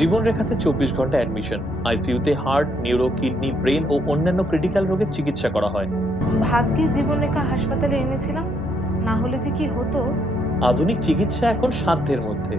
জীবনরেখাতে ২৪ ঘন্টা অ্যাডমিশন, আইসিইউতে heart, neuro, kidney, brain ও অন্যান্য ক্রিটিক্যাল রোগের চিকিৎসা করা হয়। ভাগ্যিস জীবনরেখা হাসপাতালে এনেছিলাম, না হলে যে কি হতো। আধুনিক চিকিৎসা এখন সাধ্যের মধ্যে।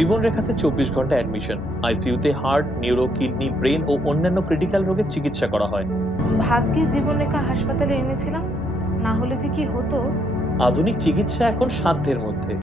জীবনরেখাতে ২৪ ঘন্টা অ্যাডমিশন, আইসিইউতে হার্ট, নিউরো, কিডনি, ব্রেন ও অন্যান্য ক্রিটিক্যাল রোগের চিকিৎসা করা হয়। ভাগ্যিস জীবনরেখা হাসপাতালে এনেছিলাম, না হলে যে কি হতো। আধুনিক চিকিৎসা এখন সাধ্যের মধ্যে।